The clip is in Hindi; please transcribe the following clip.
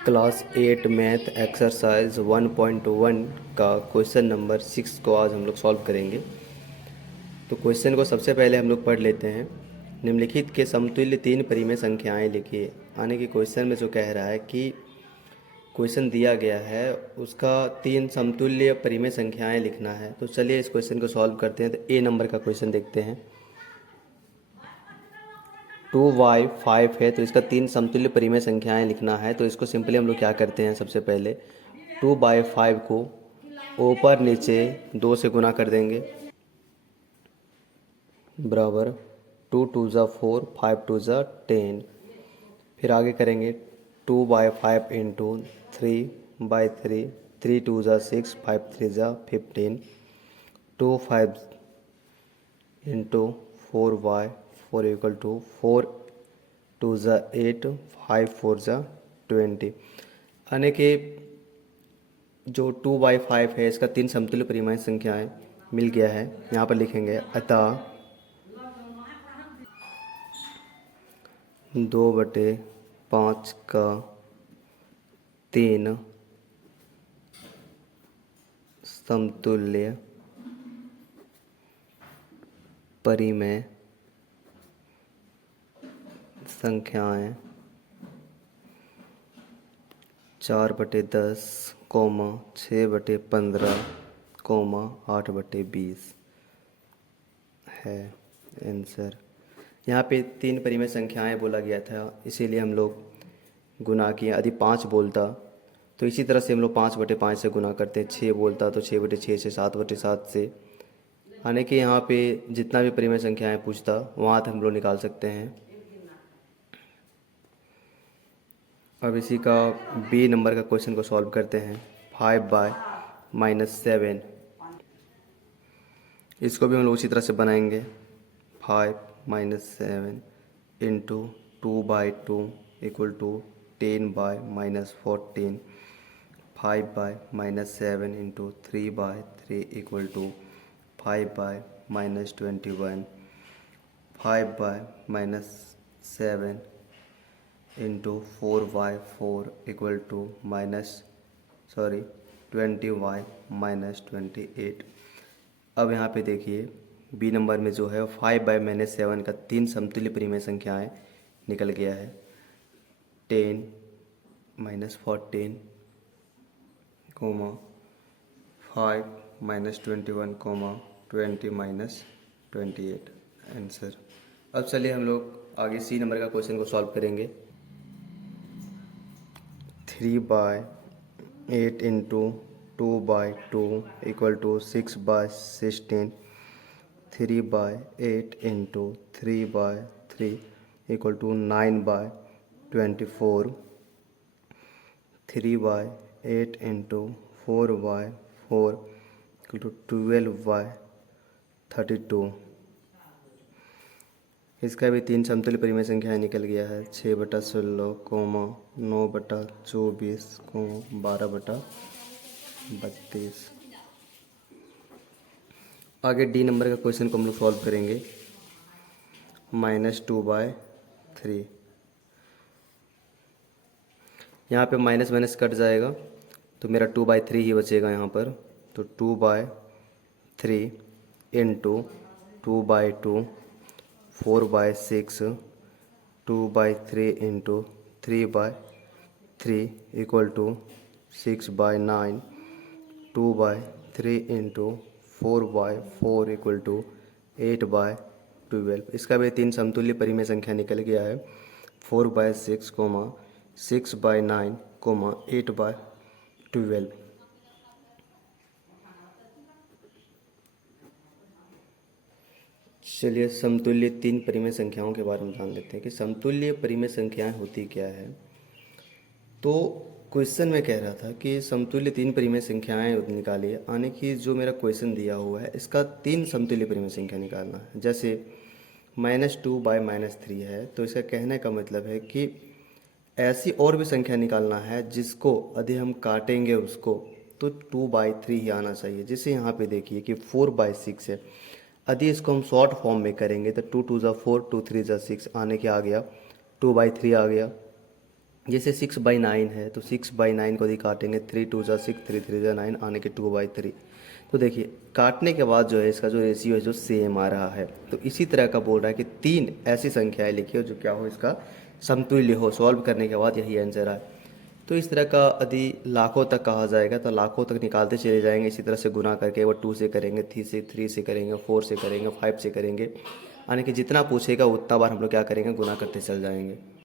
क्लास 8 मैथ एक्सरसाइज 1.1 का क्वेश्चन नंबर 6 को आज हम लोग सॉल्व करेंगे। तो क्वेश्चन को सबसे पहले हम लोग पढ़ लेते हैं। निम्नलिखित के समतुल्य तीन परिमेय संख्याएं लिखिए। यानी कि क्वेश्चन में जो कह रहा है कि क्वेश्चन दिया गया है उसका तीन समतुल्य परिमेय संख्याएं लिखना है। तो चलिए इस क्वेश्चन को सॉल्व करते हैं। तो ए नंबर का क्वेश्चन देखते हैं। 2y 5 है तो इसका तीन समतुल्य परिमेय संख्याएं लिखना है। तो इसको सिंपली हम लोग क्या करते हैं, सबसे पहले 2/5 को ऊपर नीचे 2 से गुना कर देंगे, बराबर 2 2 ज़ा 4, 5 2 ज़ा 10। फिर आगे करेंगे 2/5 इंटू 3/3, 3 2 ज़ा 6, 5 3 ज़ा 15, 2 5 इंटू 4y 4 इक्वल टू 4 2 ज़ा 8, 5 4 ज़ा 20। यानी कि जो 2/5 है इसका तीन समतुल्य परिमेय संख्याएं मिल गया है। यहाँ पर लिखेंगे अतः 2/5 का तीन समतुल्य परिमेय संख्याएं 4/10, 6/15, 8/20 है आंसर। यहाँ पे तीन परिमेय संख्याएं बोला गया था, इसीलिए हम लोग गुना किए। यदि 5 बोलता तो इसी तरह से हम लोग 5/5 से गुना करते हैं। 6 बोलता तो 6/6 से, 7/7 से। यानी कि यहाँ पे जितना भी परिमेय संख्याएं पूछता वहाँ तक हम लोग निकाल सकते हैं। अब इसी का बी नंबर का क्वेश्चन को सॉल्व करते हैं। 5/-7, इसको भी हम लोग उसी तरह से बनाएंगे। 5-7 into 2/2 equal to 10/-14, 5/-7 into 3/3 equal to 5/-21, 5/-7 into 4/4 equal to 20/-28। अब यहाँ पे देखिए बी नंबर में जो है 5/-7 का तीन समतुल्य परिमेय संख्याएं निकल गया है। 10-14, 5-21, 20-28 आंसर। अब चलिए हम लोग आगे सी नंबर का क्वेश्चन को सॉल्व करेंगे। 3/8 into 2/2 equal to 6/16, 3/8 into 3/3 equal to 9/24, 3/8 into 4/4 equal to 12/32। इसका भी तीन समतुल्य परिमेय संख्याएं निकल गया है। 6/16, 9/24, 12/32। आगे डी नंबर का क्वेश्चन को हम लोग सॉल्व करेंगे। -2/3, यहाँ पे माइनस माइनस कट जाएगा तो मेरा 2/3 ही बचेगा यहाँ पर। तो 2/3 into 2/2, 4/6, 2/3 into 3/3 equal to 6/9, 2/3 into 4/4 equal to 8/12। इसका भी तीन समतुल्य परिमेय संख्या निकल गया है। 4/6, 6/9, 8/12। चलिए समतुल्य तीन परिमेय संख्याओं के बारे में जान लेते हैं कि समतुल्य परिमेय संख्याएं होती क्या है। तो क्वेश्चन में कह रहा था कि समतुल्य तीन परिमेय संख्याएं निकालिए। यानी कि जो मेरा क्वेश्चन दिया हुआ है इसका तीन समतुल्य परिमेय संख्या निकालना है। जैसे -2/-3 है तो इसका कहने का मतलब है कि ऐसी और भी संख्या निकालना है जिसको यदि हम काटेंगे उसको तो 2/3 ही आना चाहिए। जैसे यहाँ पे देखिए कि 4/6 है, यदि इसको हम शॉर्ट फॉर्म में करेंगे तो 2 2 ज़ा 4, 2 3 ज़ा 6 आने के आ गया 2/3 आ गया। जैसे 6/9 है तो 6/9 को यदि काटेंगे, 3 2 6, 3 3 9, आने के 2/3। तो देखिए काटने के बाद जो है इसका जो रेशियो है जो सेम आ रहा है। तो इसी तरह का बोल रहा है कि 3 ऐसी संख्याएं लिखिए जो क्या हो इसका समतुल्य हो। सॉल्व करने के बाद यही आंसर आए। तो इस तरह का यदि लाखों तक कहा जाएगा तो लाखों तक निकालते चले जाएंगे। इसी तरह से गुना करके वो 2 से करेंगे, 3 से करेंगे, 4 से करेंगे, 5 से करेंगे, यानी कि जितना पूछेगा उतना बार हम लोग क्या करेंगे, गुना करते चल जाएंगे।